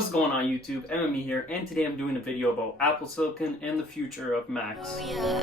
What's going on YouTube? MME here, and today I'm doing a video about Apple Silicon and the future of Macs. Oh, yeah.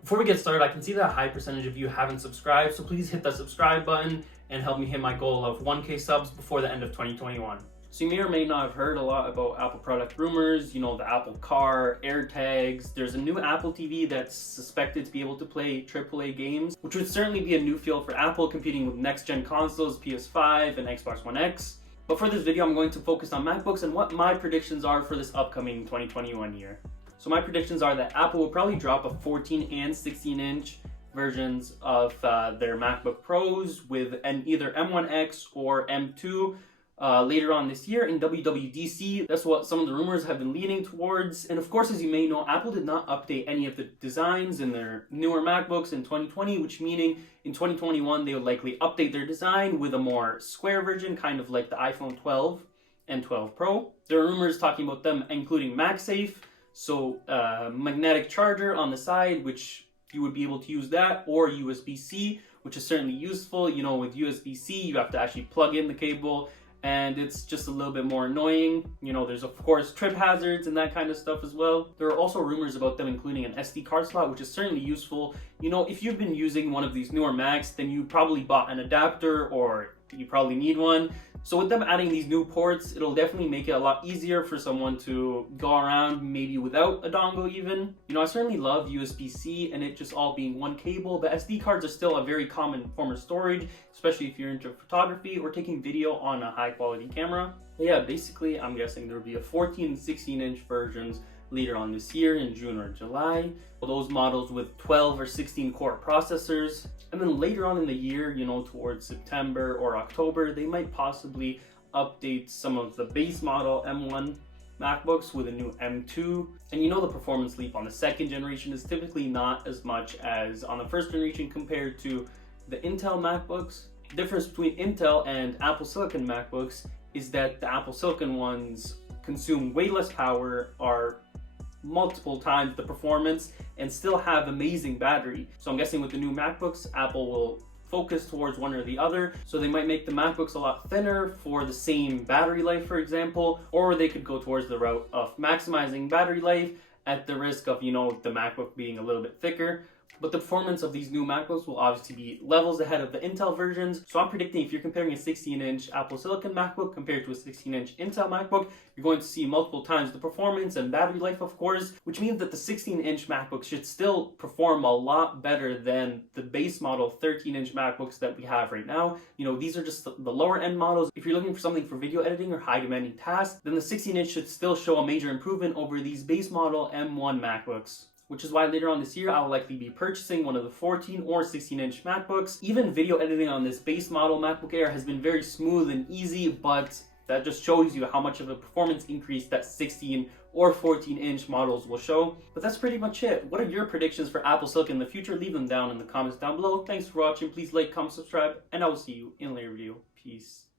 Before we get started, I can see that a high percentage of you haven't subscribed, so please hit that subscribe button and help me hit my goal of 1K subs before the end of 2021. So you may or may not have heard a lot about Apple product rumors, you know, the Apple Car, AirTags. There's a new Apple TV that's suspected to be able to play AAA games, which would certainly be a new field for Apple, competing with next-gen consoles, PS5 and Xbox One X. But for this video, I'm going to focus on MacBooks and what my predictions are for this upcoming 2021 year. So my predictions are that Apple will probably drop a 14 and 16-inch versions of their MacBook Pros with an either M1X or M2 later on this year in WWDC. That's what some of the rumors have been leaning towards. And of course, as you may know, Apple did not update any of the designs in their newer MacBooks in 2020, which meaning in 2021, they would likely update their design with a more square version, kind of like the iPhone 12 and 12 Pro. There are rumors talking about them including MagSafe, so magnetic charger on the side, which you would be able to use that, or USB-C, which is certainly useful. You know, with USB-C, you have to actually plug in the cable, and it's just a little bit more annoying. You know, there's of course trip hazards and that kind of stuff as well. There are also rumors about them including an SD card slot, which is certainly useful. You know, if you've been using one of these newer Macs, then you probably bought an adapter or you probably need one. So with them adding these new ports, it'll definitely make it a lot easier for someone to go around maybe without a dongle even. You know, I certainly love USB-C and it just all being one cable, but SD cards are still a very common form of storage, especially if you're into photography or taking video on a high quality camera. But yeah, basically I'm guessing there will be a 14 and 16-inch versions later on this year in June or July. Those models with 12 or 16 core processors. And then later on in the year, you know, towards September or October, they might possibly update some of the base model M1 MacBooks with a new M2. And you know, the performance leap on the second generation is typically not as much as on the first generation compared to the Intel MacBooks. The difference between Intel and Apple Silicon MacBooks is that the Apple Silicon ones consume way less power, are multiple times the performance, and still have amazing battery. So I'm guessing with the new MacBooks, Apple will focus towards one or the other. So they might make the MacBooks a lot thinner for the same battery life, for example, or they could go towards the route of maximizing battery life at the risk of, you know, the MacBook being a little bit thicker. But the performance of these new MacBooks will obviously be levels ahead of the Intel versions. So I'm predicting if you're comparing a 16-inch Apple Silicon MacBook compared to a 16-inch Intel MacBook, you're going to see multiple times the performance and battery life, of course, which means that the 16-inch MacBook should still perform a lot better than the base model 13-inch MacBooks that we have right now. You know, these are just the lower end models. If you're looking for something for video editing or high demanding tasks, then the 16-inch should still show a major improvement over these base model M1 MacBooks. Which is why later on this year, I'll likely be purchasing one of the 14 or 16-inch MacBooks. Even video editing on this base model MacBook Air has been very smooth and easy, but that just shows you how much of a performance increase that 16 or 14-inch models will show. But that's pretty much it. What are your predictions for Apple Silicon in the future? Leave them down in the comments down below. Thanks for watching. Please like, comment, subscribe, and I will see you in a later video. Peace.